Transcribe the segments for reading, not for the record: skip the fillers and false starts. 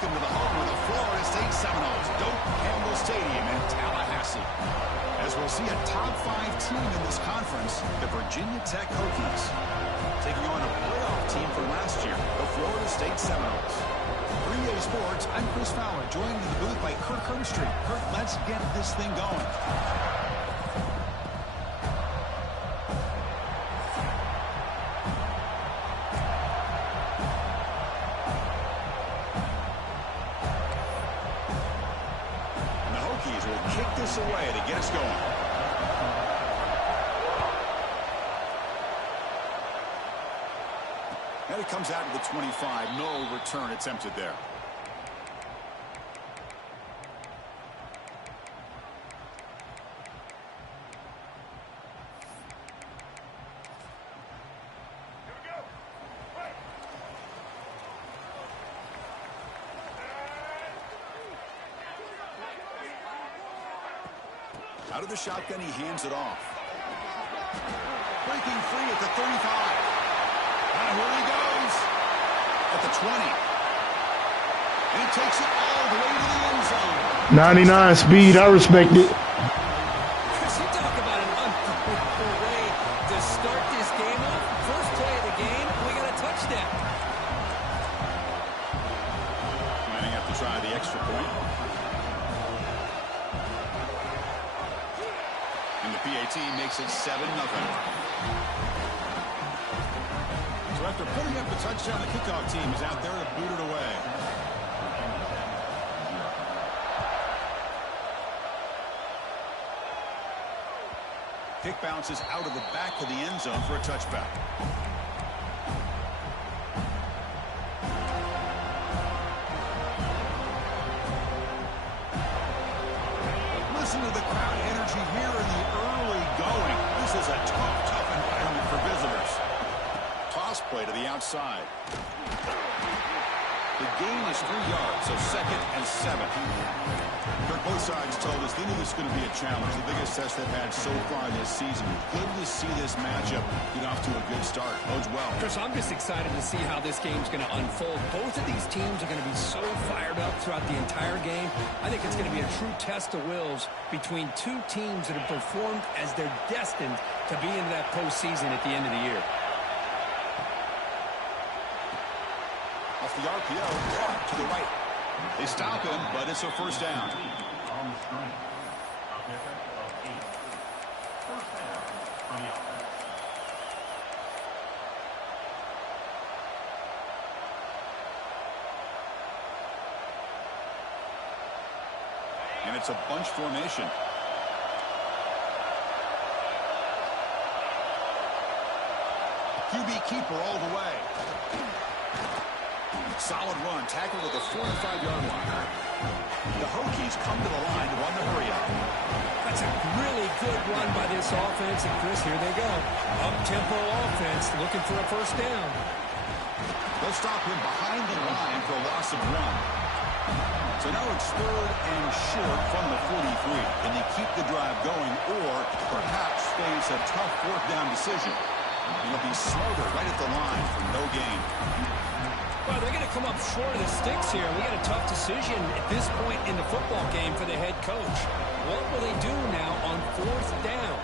welcome to the home of the Florida State Seminoles, Doak Campbell Stadium in Tallahassee. As we'll see a top 5 team in this conference, the Virginia Tech Hokies, taking on a playoff team from last year, the Florida State Seminoles. For EA Sports, I'm Chris Fowler, joined in the booth by Kirk Herbstreit. Kirk, let's get this thing going. Away to get us going. And it comes out to the 25. No return attempted there. Out of the shotgun, he hands it off. Breaking free at the 35. And here he goes at the 20. And he takes it all the way to the end zone. 99 speed, I respect it. Chris, you talk about an unbelievable way to start this game off. First play of the game, we got a touchdown. Might have to try the extra point. PAT makes it 7-0. So after putting up the touchdown, the kickoff team is out there to boot it away. Kick bounces out of the back of the end zone for a touchback. Listen to the crowd energy here in the early going. This is a tough environment for visitors. Toss play to the outside. The gain is 3 yards, so 2nd and 7. Both sides told us they knew this was going to be a challenge, the biggest test they've had so far this season. Good to see this matchup get off to a good start. Bodes well. Chris, I'm just excited to see how this game's going to unfold. Both of these teams are going to be so fired up throughout the entire game. I think it's going to be a true test of wills between two teams that have performed as they're destined to be into that postseason at the end of the year. Off the RPO, to the right. They stop him, but it's a first down. And it's a bunch formation. QB keeper all the way. Solid run, tackled at the 45-yard line. The Hokies come to the line to run the hurry-up. That's a really good run by this offense. And, Chris, here they go. Up-tempo offense looking for a first down. They'll stop him behind the line for a loss of 1. So now it's 3rd and short from the 43. Can they keep the drive going or perhaps face a tough 4th down decision? It'll be Slaughter right at the line for no gain. Well, they're going to come up short of the sticks here. We got a tough decision at this point in the football game for the head coach. What will they do now on 4th down?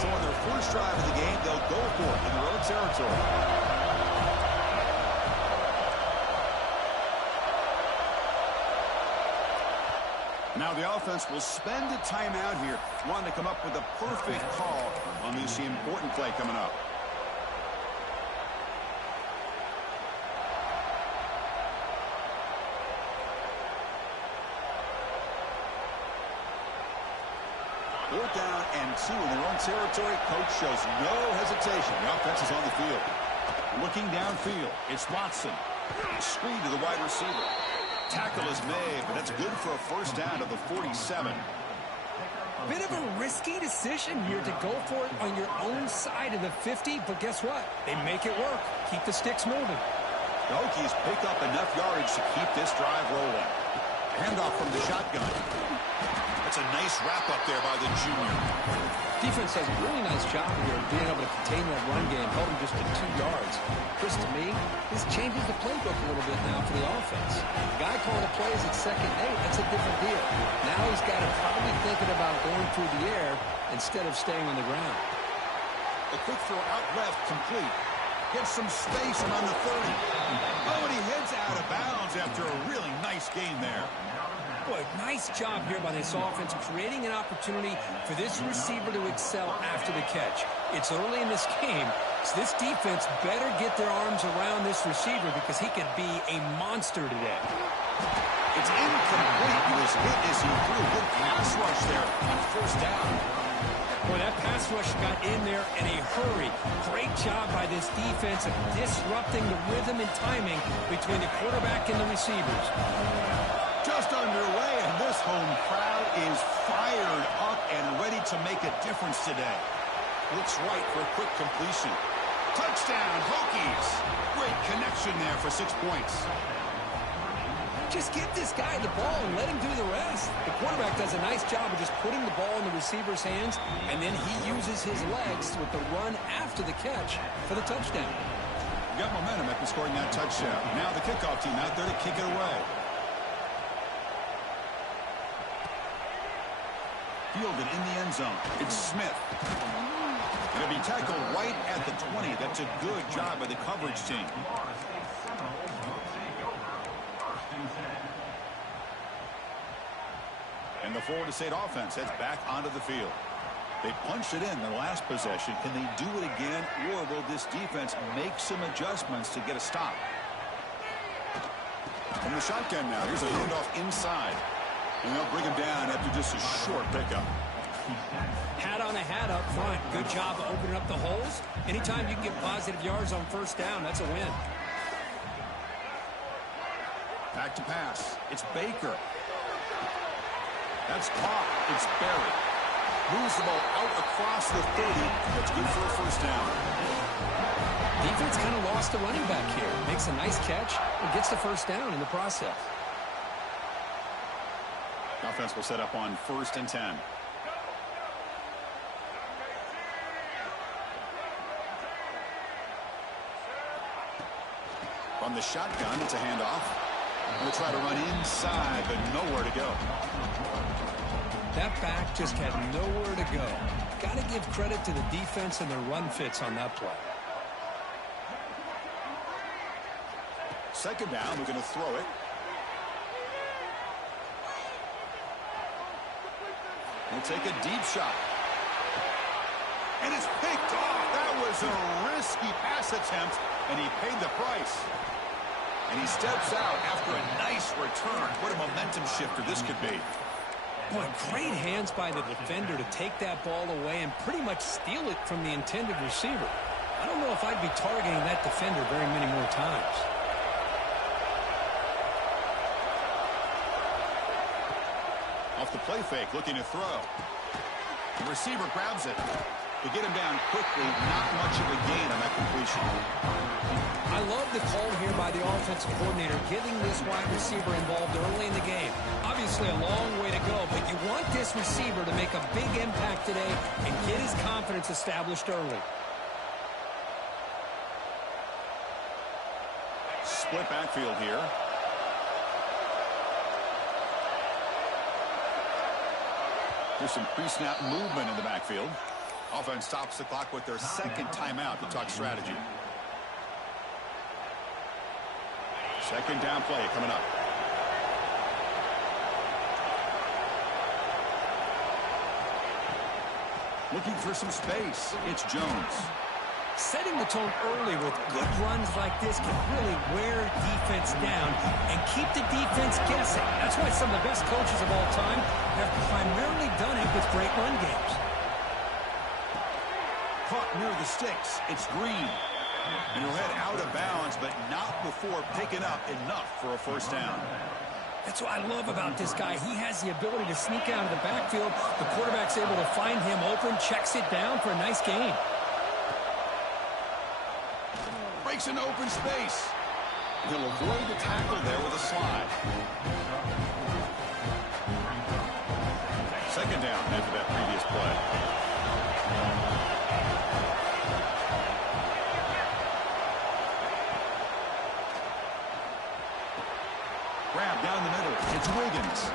So on their first drive of the game, they'll go for it in their own territory. Now the offense will spend a timeout here, wanting to come up with a perfect call on this important play coming up. Fourth down and 2 in their own territory. Coach shows no hesitation. The offense is on the field. Looking downfield, it's Watson. Screen to the wide receiver. Tackle is made, but that's good for a first down to the 47. Bit of a risky decision here to go for it on your own side of the 50, but guess what? They make it work. Keep the sticks moving. The Hokies pick up enough yardage to keep this drive rolling. Handoff from the shotgun. That's a nice wrap-up there by the junior. Defense does a really nice job here of being able to contain that run game, held him just to 2 yards. Chris, to me, this changes the playbook a little bit now for the offense. The guy calling the plays at 2nd and 8, that's a different deal. Now he's got to probably thinking about going through the air instead of staying on the ground. A quick throw out left, complete. Gets some space around the 30. Oh, and he heads out of bounds after a really nice gain there. Boy, nice job here by this offense, creating an opportunity for this receiver to excel after the catch. It's early in this game, so this defense better get their arms around this receiver because he could be a monster today. It's incomplete. He was hit as he threw. Good pass rush there on 1st down. Boy, that pass rush got in there in a hurry. Great job by this defense of disrupting the rhythm and timing between the quarterback and the receivers. Just underway, and this home crowd is fired up and ready to make a difference today. Looks right for a quick completion. Touchdown, Hokies! Great connection there for 6 points. Just get this guy the ball and let him do the rest. The quarterback does a nice job of just putting the ball in the receiver's hands, and then he uses his legs with the run after the catch for the touchdown. Got momentum after scoring that touchdown. Now the kickoff team out there to kick it away. Fielded in the end zone. It's Smith. Going to be tackled right at the 20. That's a good job by the coverage team. And the Florida State offense heads back onto the field. They punched it in their last possession. Can they do it again, or will this defense make some adjustments to get a stop? From the shotgun now, here's a handoff inside. And they'll bring him down after just a short pickup. Hat on a hat up front. Good job of opening up the holes. Anytime you can get positive yards on 1st down, that's a win. Back to pass. It's Baker. That's caught. It's Barry. Moves the ball out across the 30. That's good for a 1st down. Defense kind of lost the running back here. Makes a nice catch and gets the 1st down in the process. Offense will set up on 1st and 10. From the shotgun, it's a handoff. We'll try to run inside, but nowhere to go. That back just had nowhere to go. Got to give credit to the defense and their run fits on that play. 2nd down, we're going to throw it. We'll take a deep shot. And it's picked off. That was a risky pass attempt, and he paid the price. And he steps out after a nice return. What a momentum shifter this could be. Boy, great hands by the defender to take that ball away and pretty much steal it from the intended receiver. I don't know if I'd be targeting that defender very many more times. Off the play fake, looking to throw. The receiver grabs it. They get him down quickly. Not much of a gain on that completion. I love the call here by the offensive coordinator, getting this wide receiver involved early in the game. Obviously a long way to go, but you want this receiver to make a big impact today and get his confidence established early. Split backfield here. There's some pre-snap movement in the backfield. Offense stops the clock with their 2nd timeout to talk strategy. 2nd down play coming up. Looking for some space. It's Jones. Setting the tone early with good runs like this can really wear defense down and keep the defense guessing. That's why some of the best coaches of all time have primarily done it with great run games. Caught near the sticks. It's Green. And he'll head out of bounds, but not before picking up enough for a 1st down. That's what I love about this guy. He has the ability to sneak out of the backfield. The quarterback's able to find him open, checks it down for a nice gain. Breaks an open space. He'll avoid the tackle there with a slide. Second down after that previous play. Grab down the middle. It's Wiggins.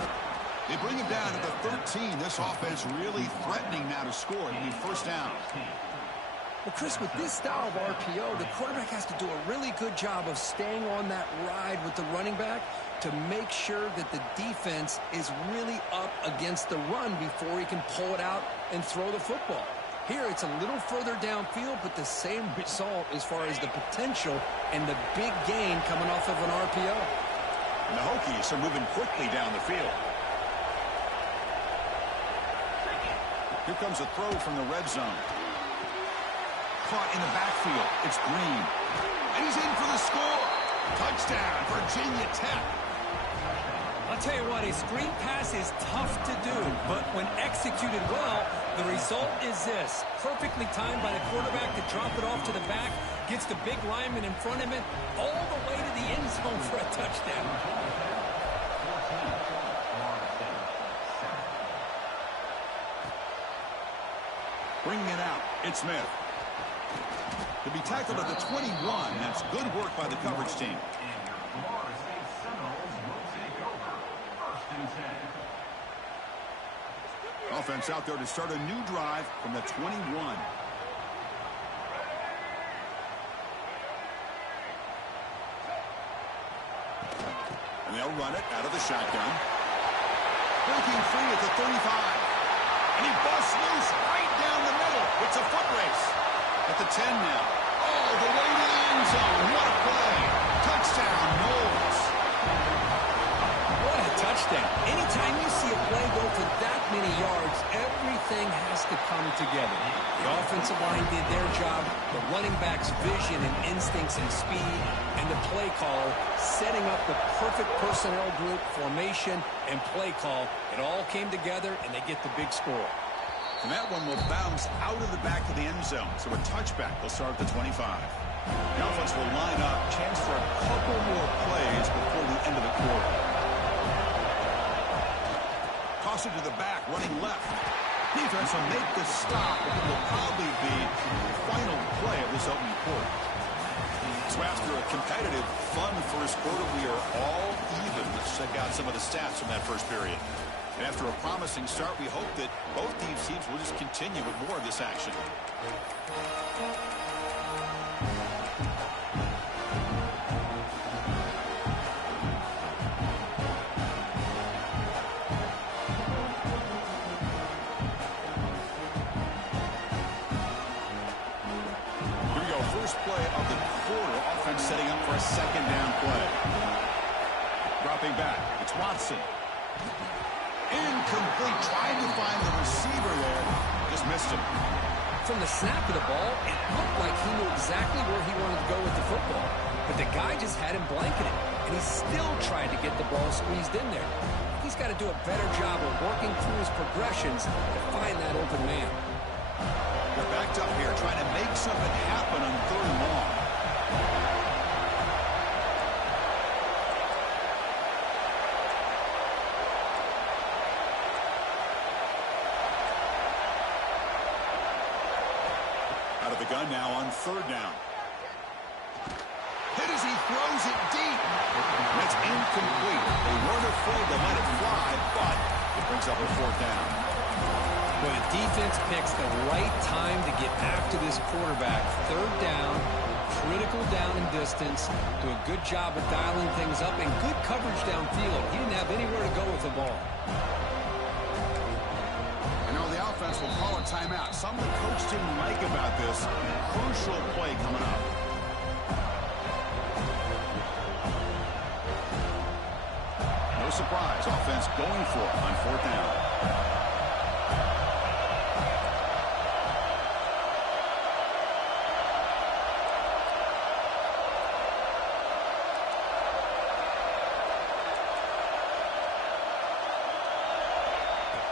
They bring him down at the 13. This offense really threatening now to score. It'll be first down. Well, Chris, with this style of RPO, the quarterback has to do a really good job of staying on that ride with the running back to make sure that the defense is really up against the run before he can pull it out and throw the football. Here, it's a little further downfield, but the same result as far as the potential and the big gain coming off of an RPO. And the Hokies are moving quickly down the field. Here comes a throw from the red zone. Caught in the backfield. It's Green. And he's in for the score. Touchdown, Virginia Tech. I'll tell you what, a screen pass is tough to do, but when executed well, the result is this. Perfectly timed by the quarterback to drop it off to the back, gets the big lineman in front of him, all the way to the end zone for a touchdown. Bringing it out, it's Smith. To be tackled at the 21, that's good work by the coverage team. Offense out there to start a new drive from the 21. And they'll run it out of the shotgun. Breaking free at the 35. And he busts loose right down the middle. It's a foot race. At the 10 now. Oh, the way to the end zone. What a play. Touchdown, Knowles. What a touchdown. Anytime you see a play go for that many yards, everything has to come together. The offensive line did their job, the running back's vision and instincts and speed, and the play caller setting up the perfect personnel group, formation, and play call. It all came together, and they get the big score. And that one will bounce out of the back of the end zone. So a touchback will start at the 25. The offense will line up. Chance for a couple more plays before the end of the quarter. Toss it to the back, running left. Defense will make the stop, but it will probably be the final play of this opening quarter. So after a competitive, fun first quarter, we are all even. Let's check out some of the stats from that first period. And after a promising start, we hope that both these teams will just continue with more of this action. Here we go, first play of the quarter. Offense setting up for a second down play. Dropping back, it's Watson. Incomplete, trying to find the receiver there. Just missed him. From the snap of the ball, it looked like he knew exactly where he wanted to go with the football. But the guy just had him blanketed, and he still tried to get the ball squeezed in there. He's got to do a better job of working through his progressions to find that open man. They're backed up here, trying to make something happen on 3rd and long. Out of the gun now on 3rd down. Hit as he throws it deep. That's incomplete. They weren't afraid to let it fly, but it brings up a 4th down. When a defense picks the right time to get after this quarterback, 3rd down, critical down and distance, do a good job of dialing things up, and good coverage downfield. He didn't have anywhere to go with the ball. The offense will call a timeout. Something the coach didn't like about this. Crucial play coming up. No surprise. Offense going for it on 4th down.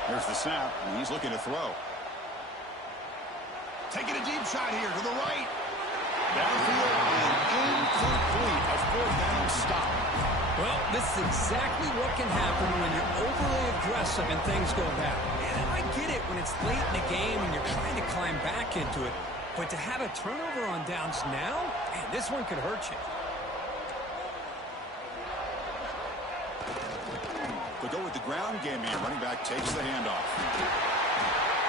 There's the snap, and he's looking to throw. Taking a deep shot here to the right. Downfield and incomplete. A 4th down stop. Well, this is exactly what can happen when you're overly aggressive and things go bad. And I get it when it's late in the game and you're trying to climb back into it. But to have a turnover on downs now, man, this one could hurt you. They go with the ground game here. Running back takes the handoff.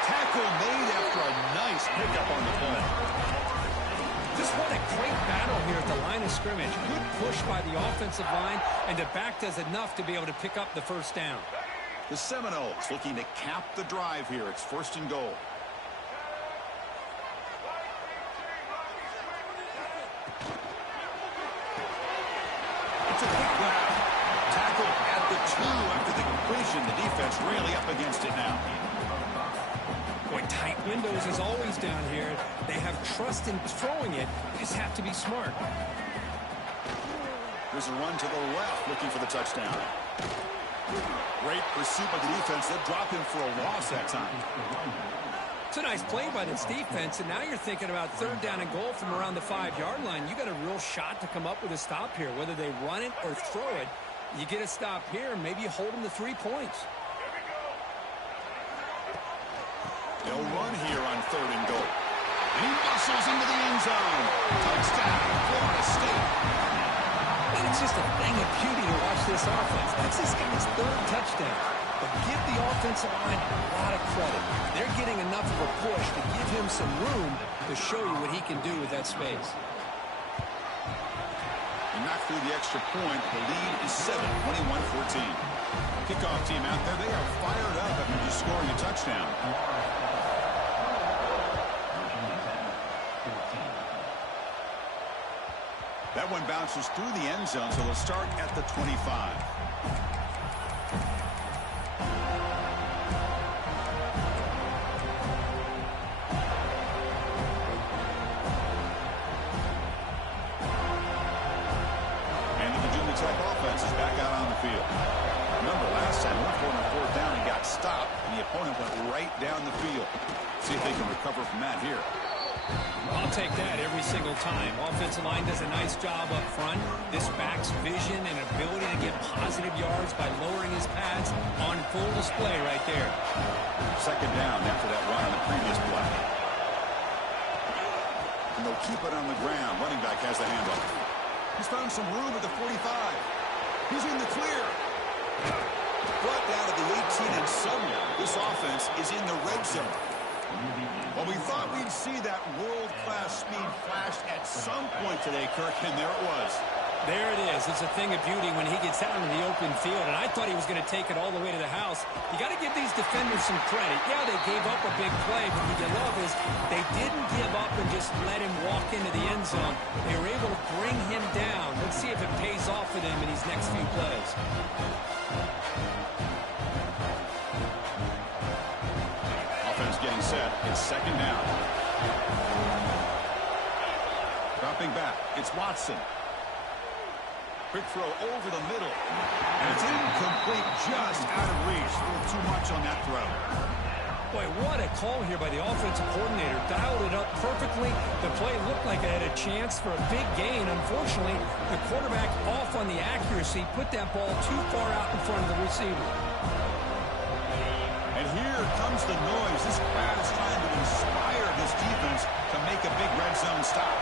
Tackle made after a nice pickup on the play. Just what a great battle here at the line of scrimmage. Good push by the offensive line, and the back does enough to be able to pick up the first down. The Seminoles looking to cap the drive here. It's 1st and goal. It's a quick grab. Tackle at the 2 after the completion. The defense really up against it now. Boy, tight windows is always down here. They have trust in throwing it. You just have to be smart. There's a run to the left looking for the touchdown. Great pursuit by the defense. They'll drop him for a loss that time. It's a nice play by this defense, and now you're thinking about 3rd down and goal from around the 5-yard line. You got a real shot to come up with a stop here. Whether they run it or throw it, you get a stop here, and maybe you hold them to 3 points. They'll run here on 3rd and goal. And he muscles into the end zone. Touchdown, Florida State. And it's just a thing of beauty to watch this offense. That's this guy's 3rd touchdown. But give the offensive line a lot of credit. They're getting enough of a push to give him some room to show you what he can do with that space. And knock through the extra point. The lead is 7, 21-14. Kickoff team out there. They are fired up after just scoring a touchdown. That one bounces through the end zone, so they'll start at the 25. And the Virginia Tech offense is back out on the field. Remember, last time, went for a 4th down and got stopped, and the opponent went right down the field. See if they can recover from that here. I'll take that every single time. Offensive line does a nice job up front. This back's vision and ability to get positive yards by lowering his pads on full display right there. 2nd down after that run on the previous play. And they'll keep it on the ground. Running back has the handoff. He's found some room at the 45. He's in the clear. Brought down to the 18, and suddenly this offense is in the red zone. Well, we thought we'd see that world-class speed flashed at some point today, Kirk, and there it was. There it is. It's a thing of beauty when he gets out into the open field, and I thought he was going to take it all the way to the house. You got to give these defenders some credit. Yeah, they gave up a big play, but what you love is they didn't give up and just let him walk into the end zone. They were able to bring him down. Let's see if it pays off for them in these next few plays. Getting set. It's 2nd down. Dropping back. It's Watson. Quick throw over the middle. And it's incomplete, just out of reach. A little too much on that throw. Boy, what a call here by the offensive coordinator. Dialed it up perfectly. The play looked like it had a chance for a big gain. Unfortunately, the quarterback off on the accuracy, put that ball too far out in front of the receiver. And here comes the noise. This crowd is trying to inspire this defense to make a big red zone stop.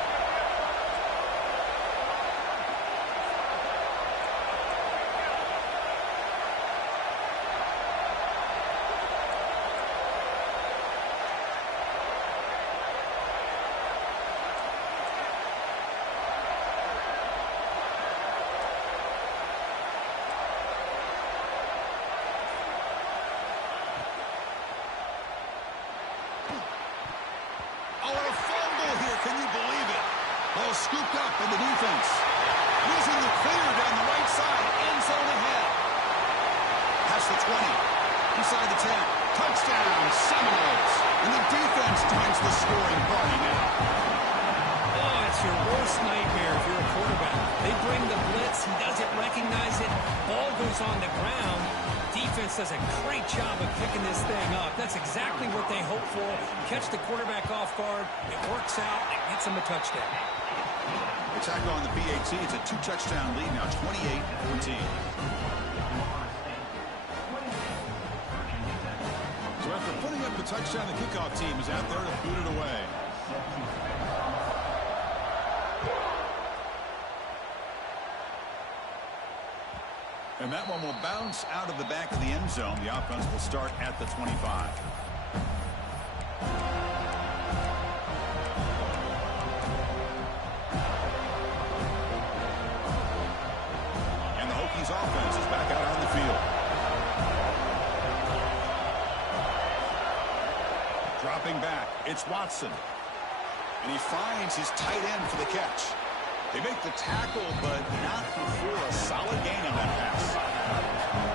Scooped up in the defense. Using the clear down the right side. End zone ahead. Past the 20. Inside the 10. Touchdown, Seminoles. And the defense joins the scoring party now. Oh, it's your worst nightmare if you're a quarterback. They bring the blitz. He doesn't recognize it. Ball goes on the ground. Defense does a great job of picking this thing up. That's That's exactly what they hope for. Catch the quarterback off guard. It works out. It gets them a touchdown. Attack on the BAT. It's a 2-touchdown lead now, 28-14. So after putting up the touchdown, the kickoff team is out there to boot it away. And that one will bounce out of the back of the end zone. The offense will start at the 25. And the Hokies offense is back out on the field. Dropping back, it's Watson. And he finds his tight end for the catch. They make the tackle, but not before a solid gain on that pass.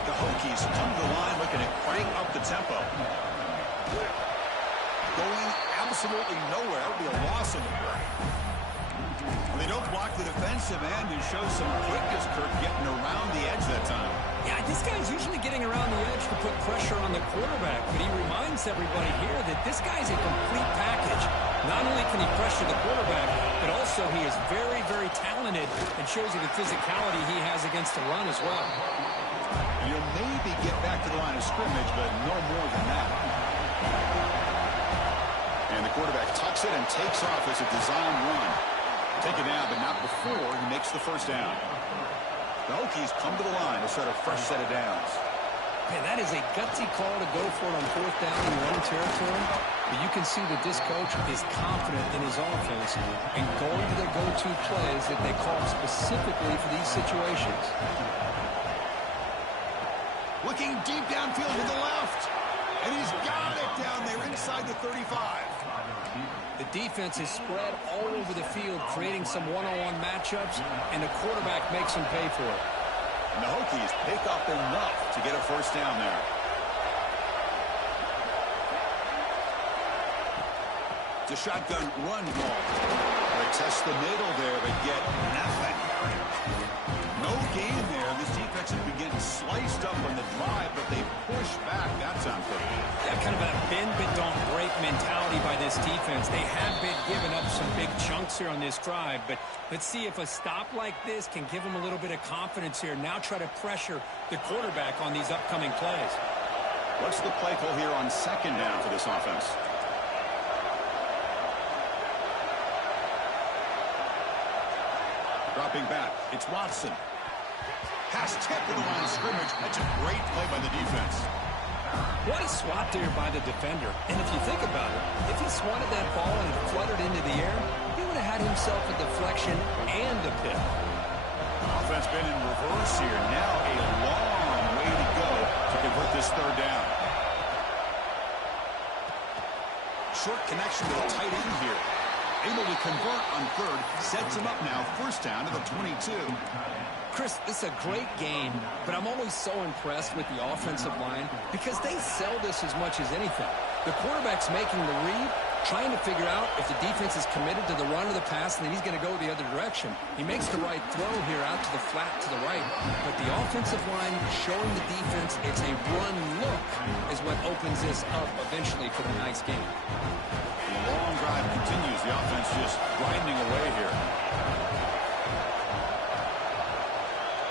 The Hokies come to the line looking to crank up the tempo. Going absolutely nowhere. It'll be a loss of it. They don't block the defensive end and show some quickness, Kirk, getting around the edge that time. Yeah, this guy's usually getting around the edge to put pressure on the quarterback, but he reminds everybody here that this guy's a complete package. Not only can he pressure the quarterback, but also he is very, very talented and shows you the physicality he has against the run as well. And he'll maybe get back to the line of scrimmage, but no more than that. And the quarterback tucks it and takes off as a design run. Taken down, but not before he makes the first down. The Hokies come to the line to start a fresh set of downs. Man, that is a gutsy call to go for it on fourth down in your own territory. But you can see that this coach is confident in his offense and going to their go-to plays that they call specifically for these situations. Looking deep downfield to the left. And he's got it down there inside the 35. The defense is spread all over the field, creating some one-on-one matchups, and the quarterback makes them pay for it. And the Hokies pick up enough to get a first down there. It's a shotgun run ball. They test the middle there, but get nothing. No gain there. This defense has been getting sliced up on the drive, but they push back that time. Yeah, kind of a bend but don't break mentality by this defense. They have been giving up some big chunks here on this drive, but let's see if a stop like this can give them a little bit of confidence here. Now try to pressure the quarterback on these upcoming plays. What's the play call here on second down for this offense? Dropping back, it's Watson. Pass tip to the line of scrimmage. That's a great play by the defense. What a swat there by the defender. And if you think about it, if he swatted that ball and it fluttered into the air, he would have had himself a deflection and a pick. Offense been in reverse here. Now a long way to go to convert this third down. Short connection to the tight end here. Able to convert on third. Sets him up now. First down to the 22. Chris, this is a great game, but I'm always so impressed with the offensive line because they sell this as much as anything. The quarterback's making the read, trying to figure out if the defense is committed to the run or the pass, and then he's going to go the other direction. He makes the right throw here out to the flat to the right, but the offensive line showing the defense it's a run look is what opens this up eventually for the nice game. The long drive continues. The offense just grinding away here.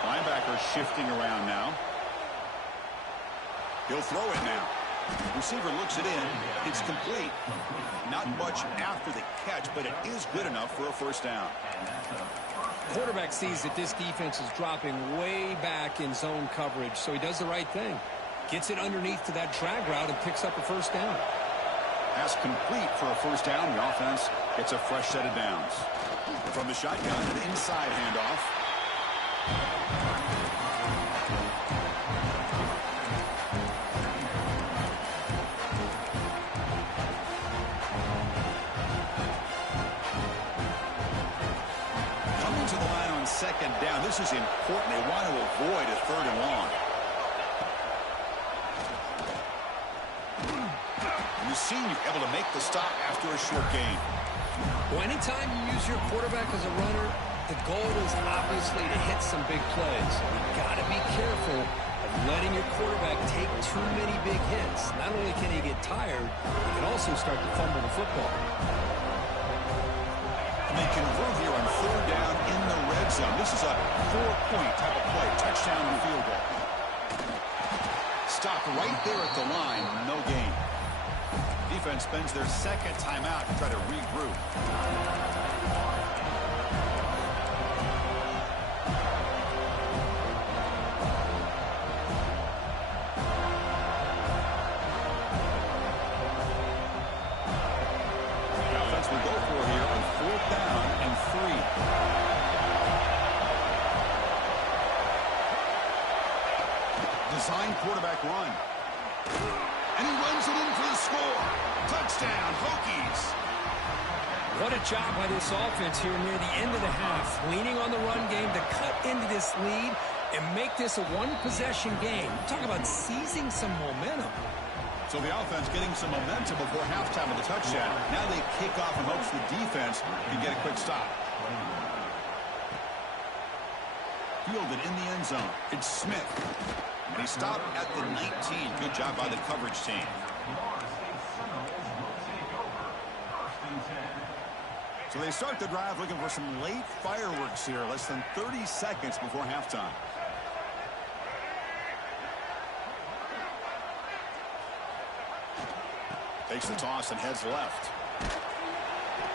Linebacker shifting around now. He'll throw it now. Receiver looks it in. It's complete. Not much after the catch, but it is good enough for a first down. Quarterback sees that this defense is dropping way back in zone coverage, so he does the right thing. Gets it underneath to that drag route and picks up a first down. Pass complete for a first down. The offense gets a fresh set of downs. From the shotgun, an inside handoff. Coming to the line on second down. This is important. They want to avoid a third and long. You've seen you able to make the stop after a short gain. Well, anytime you use your quarterback as a runner, the goal is obviously to hit some big plays. You've got to be careful of letting your quarterback take too many big hits. Not only can he get tired, he can also start to fumble the football. And they convert here on 4th down in the red zone. This is a 4-point type of play. Touchdown and field goal. Stop right there at the line. No gain. Defense spends their second timeout to try to regroup. We go for here on 4th down and 3. Design quarterback run. And he runs it in for the score. Touchdown, Hokies. What a job by this offense here near the end of the half. Leaning on the run game to cut into this lead and make this a one-possession game. Talk about seizing some momentum. So the offense getting some momentum before halftime of the touchdown. Now they kick off in hopes the defense can get a quick stop. Fielded in the end zone. It's Smith. And he stopped at the 19. Good job by the coverage team. So they start the drive looking for some late fireworks here. Less than 30 seconds before halftime. Takes the toss and heads left.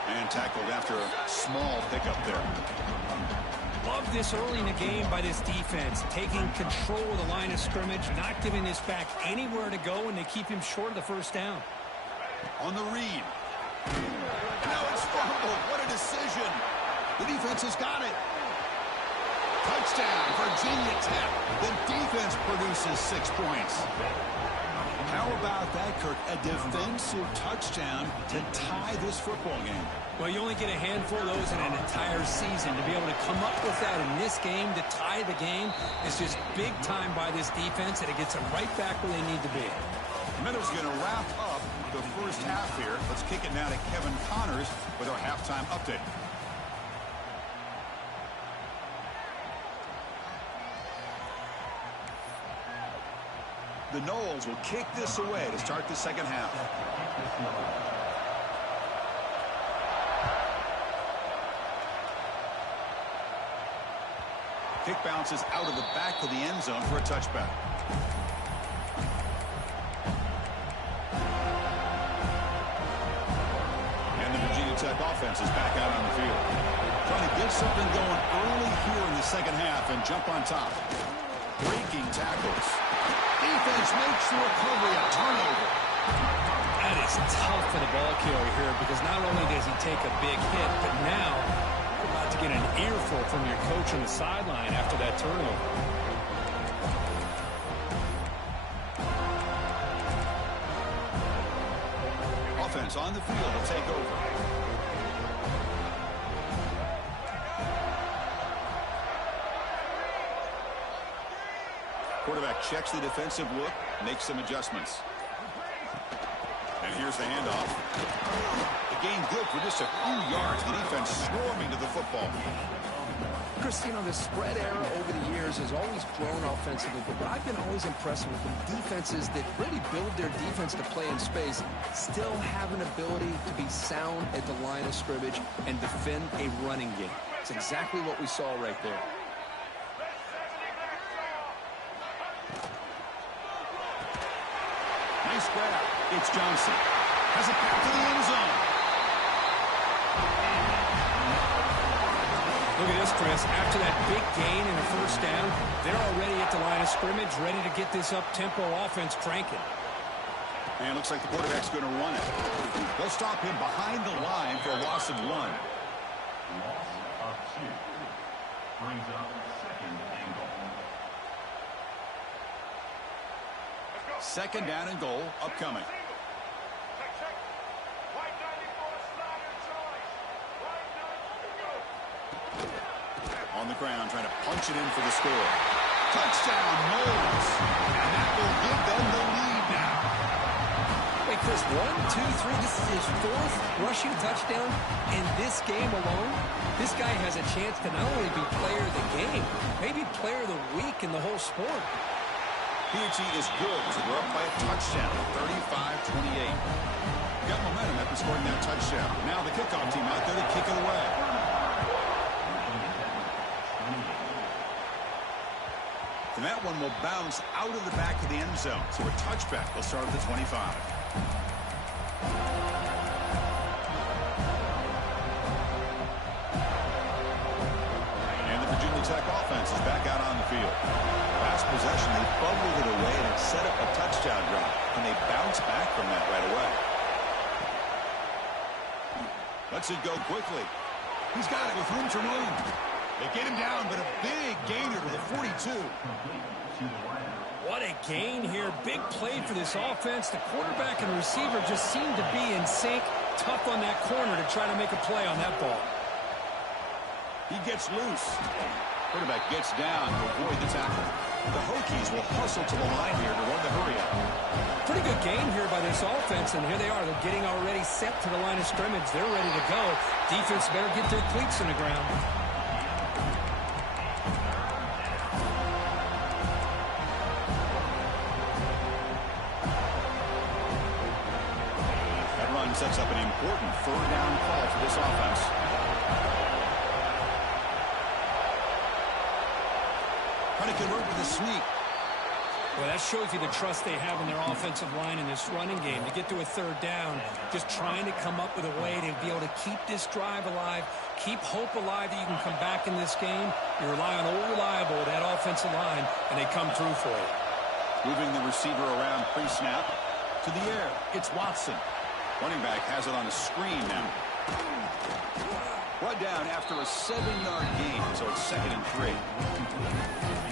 And tackled after a small pickup there. Love this early in the game by this defense. Taking control of the line of scrimmage, not giving this back anywhere to go, and they keep him short of the first down. On the read. Now it's fumbled. What a decision. The defense has got it. Touchdown, Virginia Tech. The defense produces 6 points. How about that, Kirk? A defensive touchdown to tie this football game. Well, you only get a handful of those in an entire season. To be able to come up with that in this game to tie the game is just big time by this defense, and it gets them right back where they need to be. Miller's going to wrap up the first half here. Let's kick it now to Kevin Connors with our halftime update. The Noles will kick this away to start the second half. Kick bounces out of the back of the end zone for a touchback. And the Virginia Tech offense is back out on the field. Trying to get something going early here in the second half and jump on top. Breaking tackles. Defense makes the recovery, a turnover. That is tough for the ball carrier here because not only does he take a big hit, but now you're about to get an earful from your coach on the sideline after that turnover. Offense on the field will take over. Quarterback checks the defensive look, makes some adjustments. And here's the handoff. The gain good for just a few yards. The defense swarming to the football. Chris, you know, the spread era over the years has always grown offensively, but what I've been always impressed with the defenses that really build their defense to play in space still have an ability to be sound at the line of scrimmage and defend a running game. It's exactly what we saw right there. Nice grab. It's Johnson. Has it back to the end zone. Look at this, Chris. After that big gain in the first down, they're already at the line of scrimmage, ready to get this up-tempo offense cranking. And looks like the quarterback's going to run it. They'll stop him behind the line for a loss of 1. Loss of 2. Brings up second and goal. Second down and goal upcoming. On the ground, trying to punch it in for the score. Touchdown, Noles. And that will give them the lead now. Wait, Chris, 1, 2, 3. This is his 4th rushing touchdown in this game alone. This guy has a chance to not only be player of the game, maybe player of the week in the whole sport. PAT is good, so they're up by a touchdown, 35-28. Got momentum after scoring that touchdown. Now the kickoff team out there to kick it away. And that one will bounce out of the back of the end zone. So a touchback will start at the 25. And the Virginia Tech offense is back out on the field. Last possession, they fumbled it away and it set up a touchdown drive. And they bounce back from that right away. Lets it go quickly. He's got it with room to run. They get him down, but a big gainer to the 42. What a gain here. Big play for this offense. The quarterback and receiver just seem to be in sync. Tough on that corner to try to make a play on that ball. He gets loose. Quarterback gets down to avoid the tackle. The Hokies will hustle to the line here to run the hurry up. Pretty good gain here by this offense, and here they are. They're getting already set to the line of scrimmage. They're ready to go. Defense better get their cleats in the ground. That run sets up an important third down call for this offense. Trying to convert with a sneak. Well, that shows you the trust they have in their offensive line in this running game. To get to a third down, just trying to come up with a way to be able to keep this drive alive, keep hope alive that you can come back in this game. You rely on old reliable, that offensive line, and they come through for you. Moving the receiver around pre-snap to the air. It's Watson. Running back has it on a screen now. Brought down after a 7-yard gain, so it's 2nd and 3.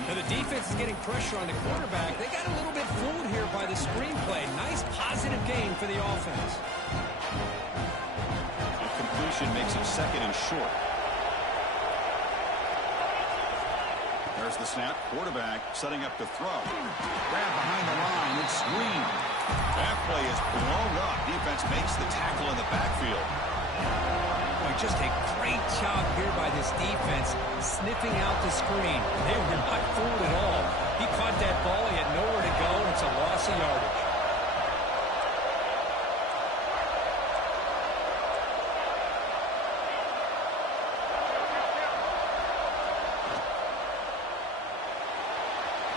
Now the defense is getting pressure on the quarterback. They got a little bit fooled here by the screenplay. Nice positive gain for the offense. The completion makes it 2nd and short. There's the snap. Quarterback setting up to throw. Grab behind the line. It's Green. That play is blown up. Defense makes the tackle in the backfield. Just a great job here by this defense, sniffing out the screen. They were not fooled at all. He caught that ball. He had nowhere to go, and it's a loss of yardage.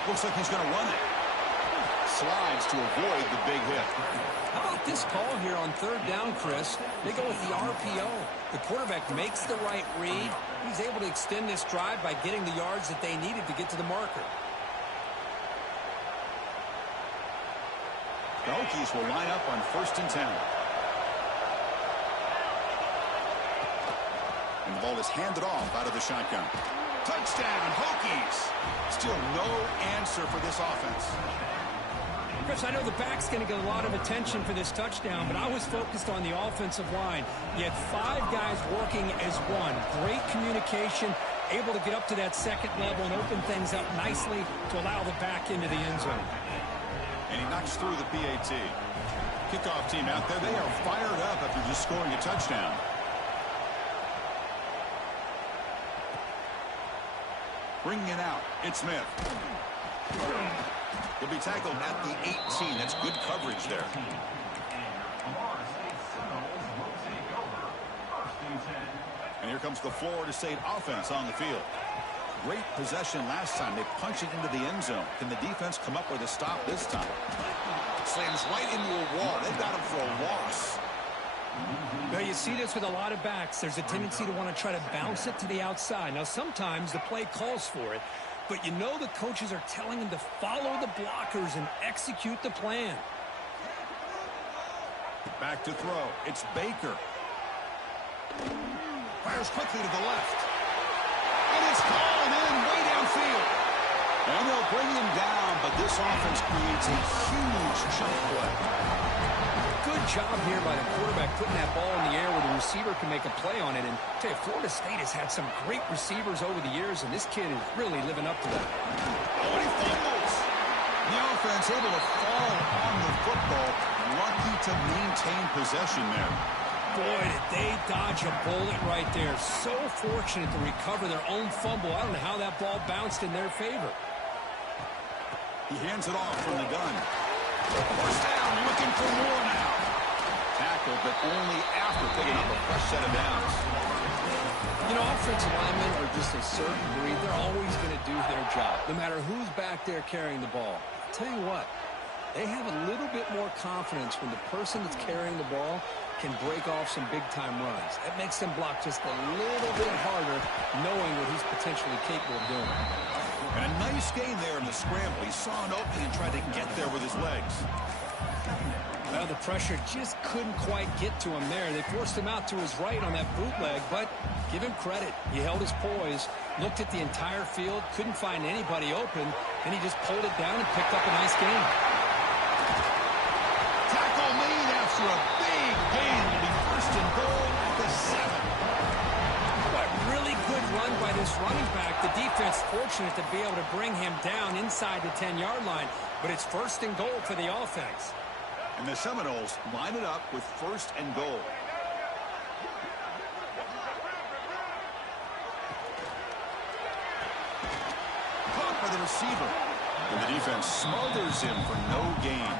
Looks like he's going to run it. Slides to avoid the big hit. How about this call here on third down, Chris? They go with the RPO. The quarterback makes the right read. He's able to extend this drive by getting the yards that they needed to get to the marker. The Hokies will line up on 1st and 10. And the ball is handed off out of the shotgun. Touchdown, Hokies! Still no answer for this offense. Chris, I know the back's going to get a lot of attention for this touchdown, but I was focused on the offensive line. You had 5 guys working as one. Great communication, able to get up to that second level and open things up nicely to allow the back into the end zone. And he knocks through the PAT. Kickoff team out there, they are fired up after just scoring a touchdown. Bringing it out, it's Smith. He'll be tackled at the 18. That's good coverage there. And here comes the Florida State offense on the field. Great possession last time. They punch it into the end zone. Can the defense come up with a stop this time? Slams right into a wall. They've got him for a loss. Now, you see this with a lot of backs. There's a tendency to want to try to bounce it to the outside. Now, sometimes the play calls for it, but you know the coaches are telling them to follow the blockers and execute the plan. Back to throw. It's Baker. Fires quickly to the left. And it's called in way downfield. And they'll bring him down, but this offense creates a huge chunk play. Good job here by the quarterback putting that ball in the air where the receiver can make a play on it. And I tell you, Florida State has had some great receivers over the years, and this kid is really living up to that. Oh, and he fumbles. The offense able to fall on the football. Lucky to maintain possession there. Boy, did they dodge a bullet right there. So fortunate to recover their own fumble. I don't know how that ball bounced in their favor. He hands it off from the gun. First down, looking for more now. Tackle, but only after picking up a fresh set of downs. You know, offensive linemen are just a certain breed. They're always going to do their job, no matter who's back there carrying the ball. I'll tell you what, they have a little bit more confidence when the person that's carrying the ball can break off some big-time runs. That makes them block just a little bit harder, knowing what he's potentially capable of doing. And a nice gain there in the scramble. He saw an opening and tried to get there with his legs. Well, the pressure just couldn't quite get to him there. They forced him out to his right on that bootleg, but give him credit. He held his poise, looked at the entire field, couldn't find anybody open, and he just pulled it down and picked up a nice gain. Tackle made after a big gain. Will be first and goal at the 7. What really good run by this running back. The defense fortunate to be able to bring him down inside the 10-yard line, but it's first and goal for the offense. And the Seminoles line it up with first and goal. Caught by the receiver. And the defense smothers him for no gain.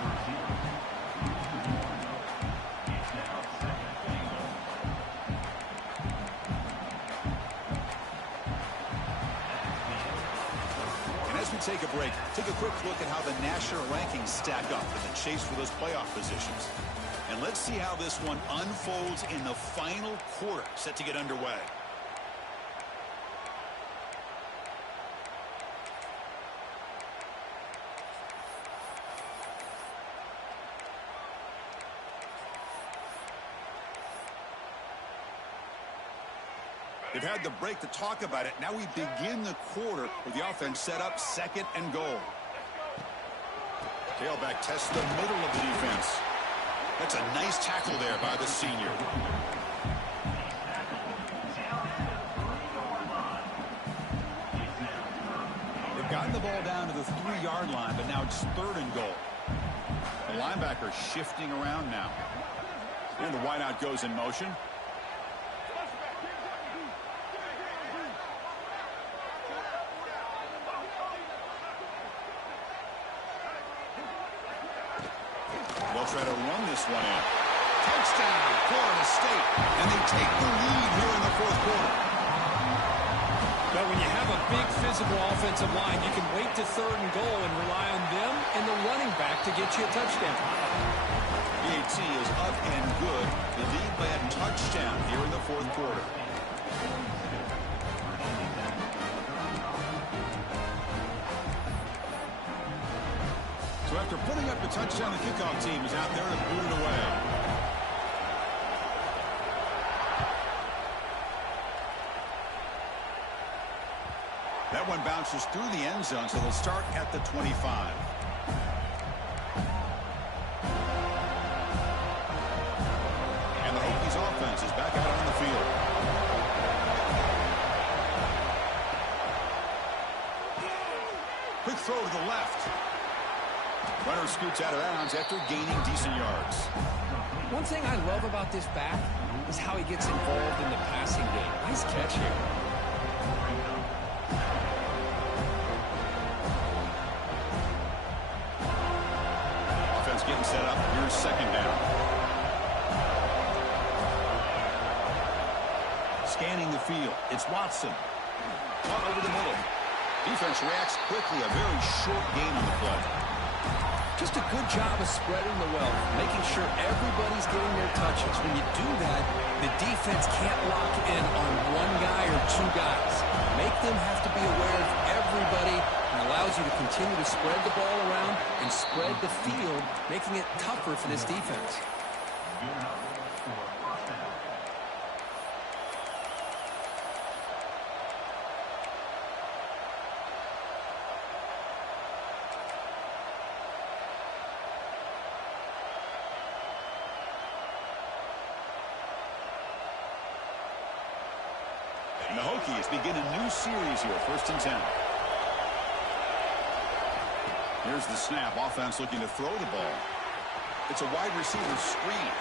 Take a break. Take a quick look at how the national rankings stack up in the chase for those playoff positions. And let's see how this one unfolds in the final quarter set to get underway. They've had the break to talk about it. Now we begin the quarter with the offense set up second and goal. Tailback tests the middle of the defense. That's a nice tackle there by the senior. They've gotten the ball down to the 3-yard line, but now it's third and goal. The linebacker shifting around now. And the wideout goes in motion. They'll try to run this one in. Touchdown, Florida State. And they take the lead here in the fourth quarter. But when you have a big physical offensive line, you can wait to third and goal and rely on them and the running back to get you a touchdown. BAT is up and good. The lead by a touchdown here in the fourth quarter. So after putting up the touchdown, the kickoff team is out there to boot it away. That one bounces through the end zone, so they'll start at the 25. And the Hokies offense is back out on the field. Quick throw to the left. Runner scoots out of bounds after gaining decent yards. One thing I love about this back is how he gets involved in the passing game. Nice catch here. Offense getting set up. Here's second down. Scanning the field. It's Watson. Caught over the middle. Defense reacts quickly. A very short gain on the play. Just a good job of spreading the wealth, making sure everybody's getting their touches. When you do that, the defense can't lock in on one guy or two guys. Make them have to be aware of everybody, and allows you to continue to spread the ball around and spread the field, making it tougher for this defense. And the Hokies begin a new series here, 1st and 10. Here's the snap. Offense looking to throw the ball. It's a wide receiver screen.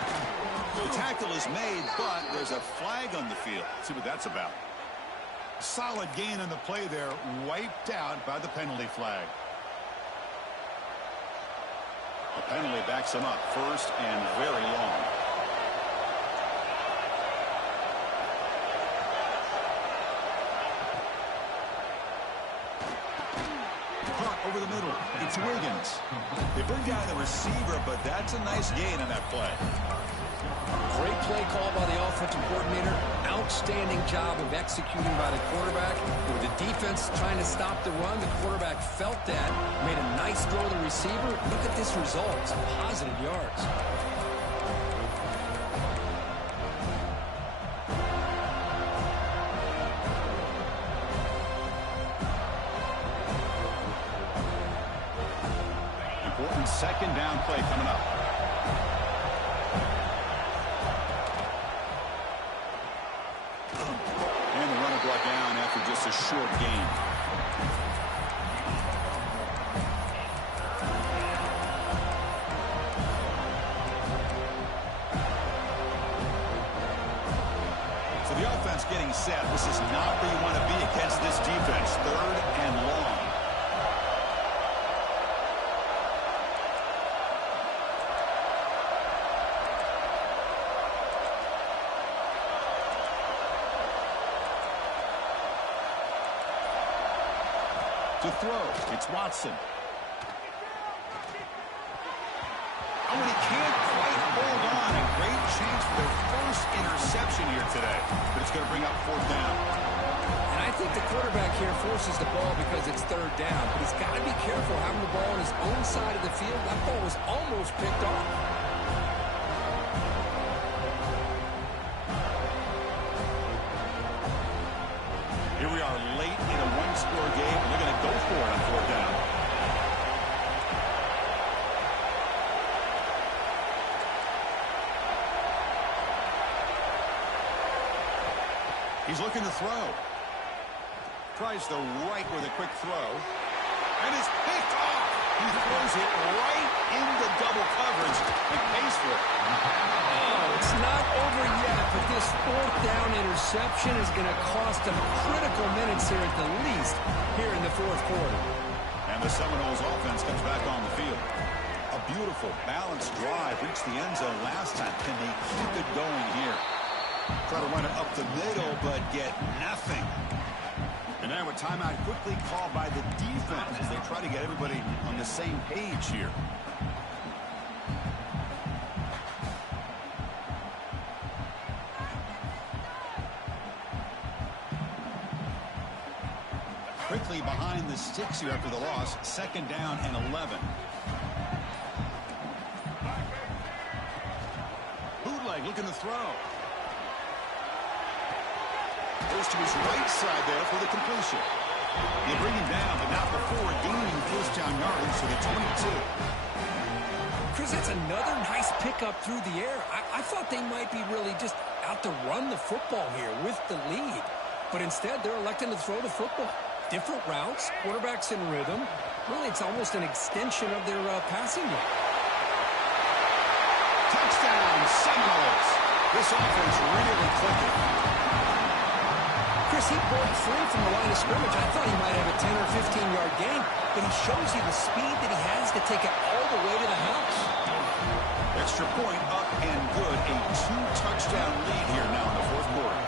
The tackle is made, but there's a flag on the field. Let's see what that's about. Solid gain on the play there, wiped out by the penalty flag. The penalty backs him up, first and very long. Caught over the middle. It's Wiggins. They bring down the receiver, but that's a nice gain in that play. Great play call by the offensive coordinator. Outstanding job of executing by the quarterback. With the defense trying to stop the run, the quarterback felt that, made a nice throw to the receiver. Look at this result. It's positive yards. Important second down play coming up. And the runner brought down after just a short gain. So the offense getting set. This is not where you want to be against this defense. Third and long. To throw, it's Watson. Oh, and he can't quite hold on. A great chance for their first interception here today. But it's going to bring up fourth down. And I think the quarterback here forces the ball because it's third down. But he's got to be careful having the ball on his own side of the field. That ball was almost picked off. Here we are late in a one-score game. They're going to go for it on fourth down. He's looking to throw. Tries the right with a quick throw. And it's picked off. He throws it right into double coverage and pays for it. Oh, it's not over yet, but this fourth down interception is going to cost them critical minutes here at the least here in the fourth quarter. And the Seminoles offense comes back on the field. A beautiful, balanced drive reached the end zone last time. Can they keep it going here? Try to run it up the middle, but get nothing. And now a timeout quickly called by the defense as they try to get everybody on the same page here. Quickly behind the sticks here after the loss. Second down and 11. Bootleg looking to throw. Goes to his right side there for the completion. They bring him down, but not before gaining first down yardage to the 22. Chris, that's another nice pickup through the air. I thought they might be really just out to run the football here with the lead. But instead, they're electing to throw the football. Different routes, quarterbacks in rhythm. Really, it's almost an extension of their passing game. Touchdown, Seminoles. This offense really clicking. Chris, he broke free from the line of scrimmage. I thought he might have a 10 or 15-yard gain, but he shows you the speed that he has to take it all the way to the house. Extra point up and good. A 2-touchdown lead here now in the fourth quarter.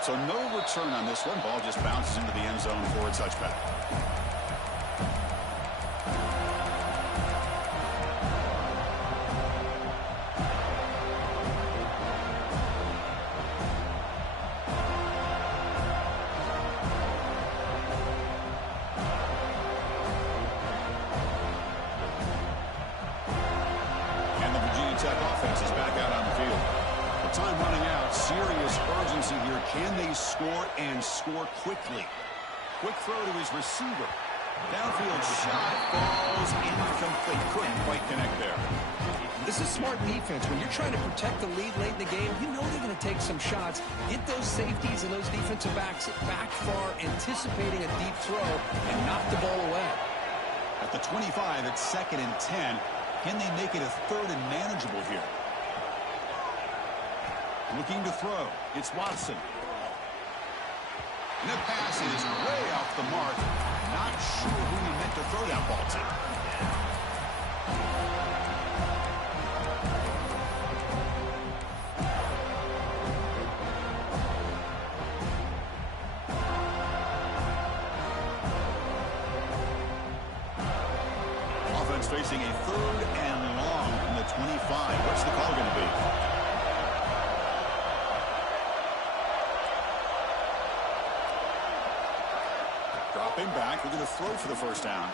So no return on this one. Ball just bounces into the end zone for a touchback. And the Virginia Tech offense is back out on the field. With time running out, serious urgency here. Can they score and score quickly? Quick throw to his receiver. Downfield shot falls incomplete. Couldn't quite connect there. This is smart defense. When you're trying to protect the lead late in the game, you know they're going to take some shots. Get those safeties and those defensive backs back far, anticipating a deep throw, and knock the ball away. At the 25, it's second and 10. Can they make it a third and manageable here? Looking to throw. It's Watson. And the pass is way off the mark. Not sure who he meant to throw that ball to. Offense facing a 3rd and long from the 25. What's the call going to be? Dropping back. We're going to throw for the first down.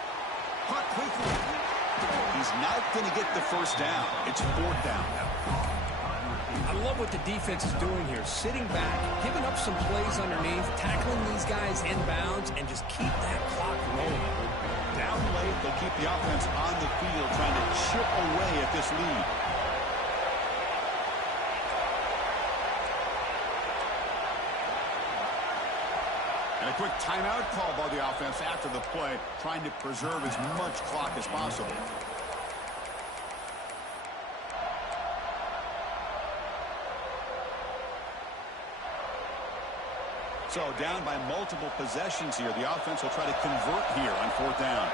Caught quickly. He's not going to get the first down. It's 4th down. I love what the defense is doing here. Sitting back, giving up some plays underneath, tackling these guys inbounds, and just keep that clock rolling. Down late, they'll keep the offense on the field trying to chip away at this lead. And a quick timeout call by the offense after the play, trying to preserve as much clock as possible. So down by multiple possessions here. The offense will try to convert here on 4th down.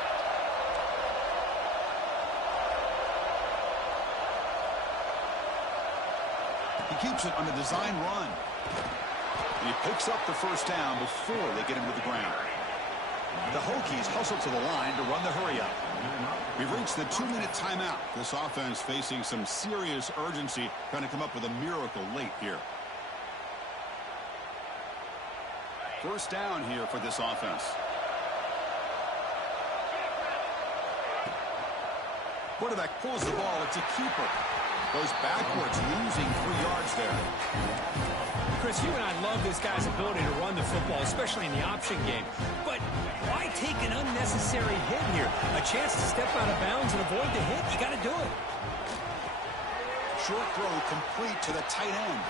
He keeps it on the design run. And he picks up the first down before they get him to the ground. The Hokies hustle to the line to run the hurry-up. We've reached the 2-minute timeout. This offense facing some serious urgency, trying to come up with a miracle late here. First down here for this offense. Quarterback pulls the ball. It's a keeper. Goes backwards, losing 3 yards there. Chris, you and I love this guy's ability to run the football, especially in the option game. But why take an unnecessary hit here? A chance to step out of bounds and avoid the hit. You got to do it. Short throw complete to the tight end.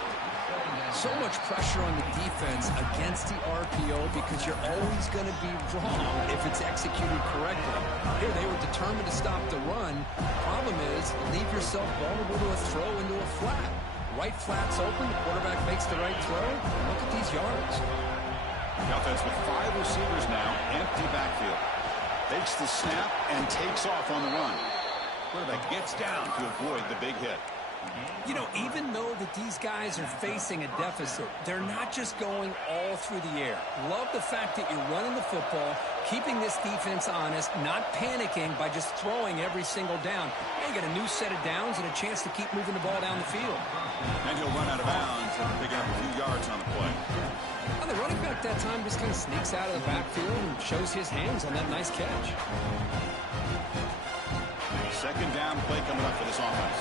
So much pressure on the defense against the RPO because you're always going to be wrong if it's executed correctly. Here, they were determined to stop the run. Problem is, leave yourself vulnerable to a throw into a flat. Right flat's open, the quarterback makes the right throw. Look at these yards. The offense with 5 receivers now, empty backfield. Takes the snap and takes off on the run. Quarterback gets down to avoid the big hit. You know, even though that these guys are facing a deficit, they're not just going all through the air. Love the fact that you're running the football, keeping this defense honest, not panicking by just throwing every single down. Now you got a new set of downs and a chance to keep moving the ball down the field. And he'll run out of bounds and pick up a few yards on the play. Well, the running back that time just kind of sneaks out of the backfield and shows his hands on that nice catch. Second down play coming up for this offense.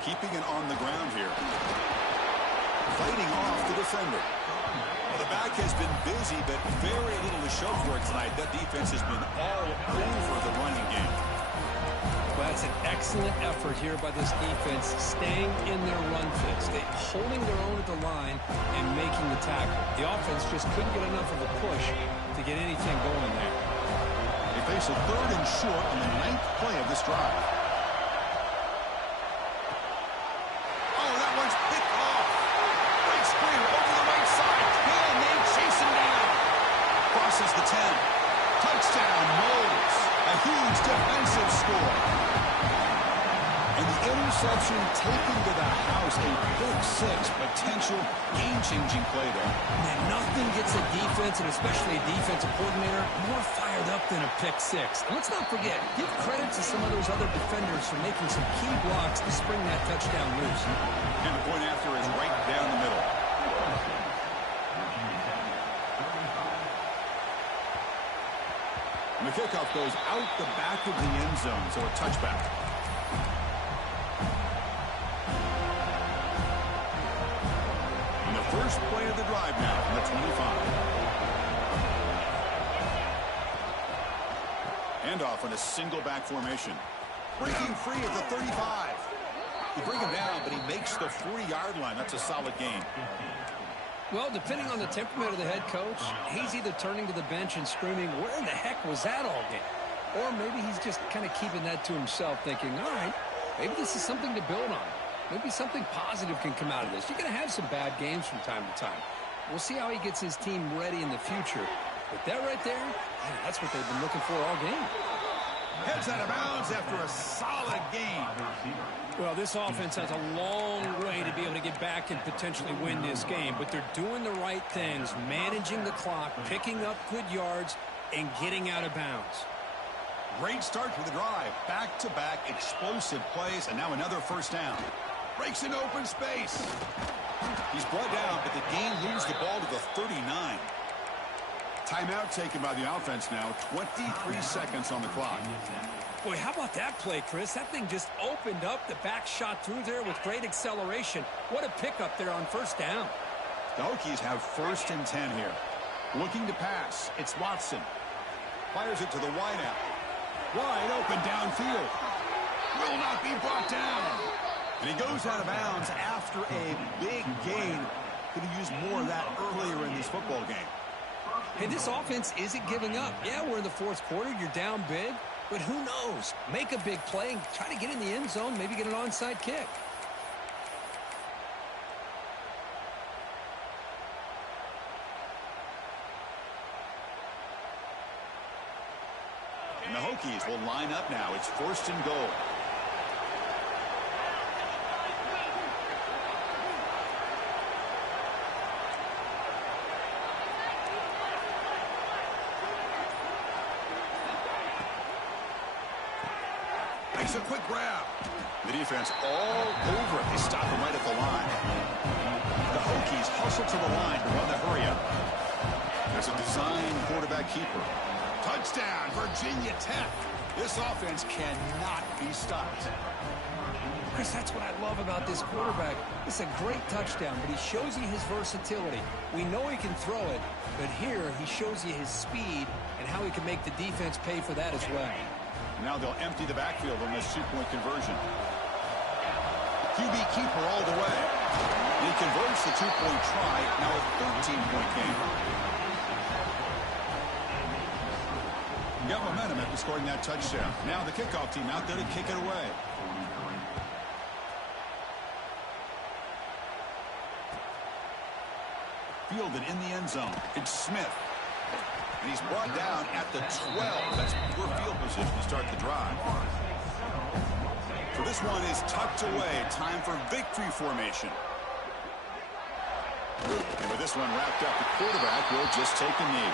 Keeping it on the ground here. Fighting off the defender. Well, the back has been busy, but very little to show for it tonight. That defense has been all over the running game. Well, that's an excellent effort here by this defense, staying in their run fix. They holding their own at the line and making the tackle. The offense just couldn't get enough of a push to get anything going there. They face a 3rd and short on the 9th play of this drive. Crosses the 10. Touchdown, Knowles. A huge defensive score. And the interception taken to the house. A pick-6 potential game-changing play there. Man, nothing gets a defense, and especially a defensive coordinator, more fired up than a pick-6. And let's not forget, give credit to some of those other defenders for making some key blocks to spring that touchdown loose. And the point after is right down the middle. And the kickoff goes out the back of the end zone, so a touchback. And the first play of the drive now from the 25. Handoff on a single back formation. Breaking free at the 35. You bring him down, but he makes the 40-yard line. That's a solid gain. Well, depending on the temperament of the head coach, he's either turning to the bench and screaming, where in the heck was that all game? Or maybe he's just kind of keeping that to himself, thinking, all right, maybe this is something to build on. maybe something positive can come out of this. You're going to have some bad games from time to time. We'll see how he gets his team ready in the future. But that right there, man, that's what they've been looking for all game. Heads out of bounds after a solid game. Well, this offense has a long way to be able to get back and potentially win this game, but they're doing the right things, managing the clock, picking up good yards, and getting out of bounds. Great start to the drive. Back-to-back explosive plays, and now another first down. Breaks in open space. He's brought down, but the game moves the ball to the 39. Timeout taken by the offense now. 23 seconds on the clock. Boy, how about that play, Chris? That thing just opened up. The back shot through there with great acceleration. What a pickup there on first down. The Hokies have 1st and 10 here. Looking to pass. It's Watson. Fires it to the wideout. Wide open downfield. Will not be brought down. And he goes out of bounds after a big gain. Could have used more of that earlier in this football game. Hey, this offense isn't giving up. Yeah, we're in the 4th quarter. You're down big. But who knows? Make a big play and try to get in the end zone, maybe get an onside kick. And the Hokies will line up now. It's 1st and goal. Makes a quick grab. The defense all over it. They stop him right at the line. The Hokies hustle to the line to run the hurry up. There's a design quarterback keeper. Touchdown, Virginia Tech. This offense cannot be stopped. Chris, that's what I love about this quarterback. It's a great touchdown, but he shows you his versatility. We know he can throw it, but here he shows you his speed and how he can make the defense pay for that as well. Now they'll empty the backfield on this 2-point conversion. QB keeper all the way. He converts the 2-point try. Now a 13-point game. Got momentum after scoring that touchdown. Now the kickoff team out there to kick it away. Fielded in the end zone. It's Smith. And he's brought down at the 12. That's poor field position to start the drive. So this one is tucked away. Time for victory formation. And with this one wrapped up, the quarterback will just take a knee.